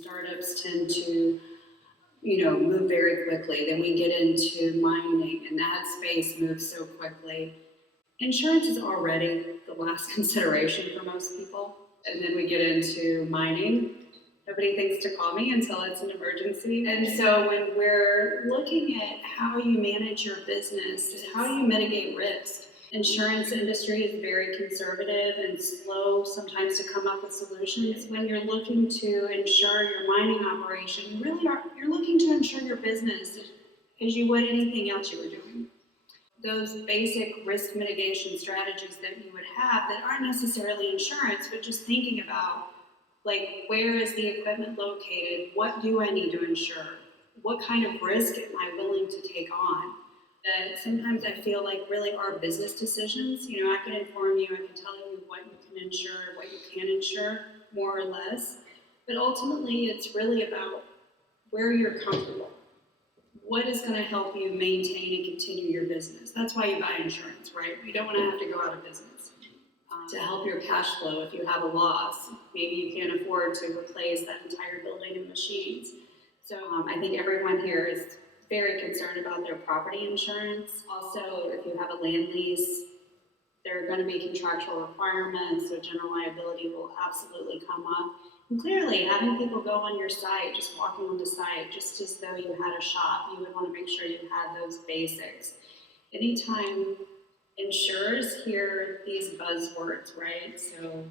Startups tend to, move very quickly. Then we get into mining, and that space moves so quickly. Insurance is already the last consideration for most people. And then we get into mining. Nobody thinks to call me until it's an emergency. And so when we're looking at how you manage your business, how you mitigate risk, insurance industry is very conservative and slow sometimes to come up with solutions. When you're looking to insure your mining operation, you're looking to insure your business as you would anything else you were doing. Those basic risk mitigation strategies that you would have that aren't necessarily insurance, but just thinking about, like, where is the equipment located? What do I need to insure? What kind of risk am I willing to take on? That sometimes I feel like really are business decisions. I can inform you, I can tell you what you can insure, what you can't insure, more or less. But ultimately, it's really about where you're comfortable. What is going to help you maintain and continue your business? That's why you buy insurance, right? You don't want to have to go out of business. To help your cash flow if you have a loss. Maybe you can't afford to replace that entire building and machines. So I think everyone here is very concerned about their property insurance. Also, if you have a land lease, there are going to be contractual requirements, so general liability will absolutely come up. And clearly, having people go on your site, just walking on the site, just as though you had a shop, you would want to make sure you had those basics. Anytime insurers hear these buzzwords, right? So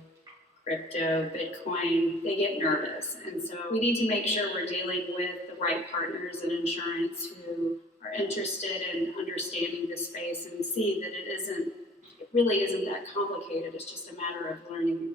crypto, Bitcoin, they get nervous. And so we need to make sure we're dealing with the right partners in insurance who are interested in understanding this space and see that it really isn't that complicated. It's just a matter of learning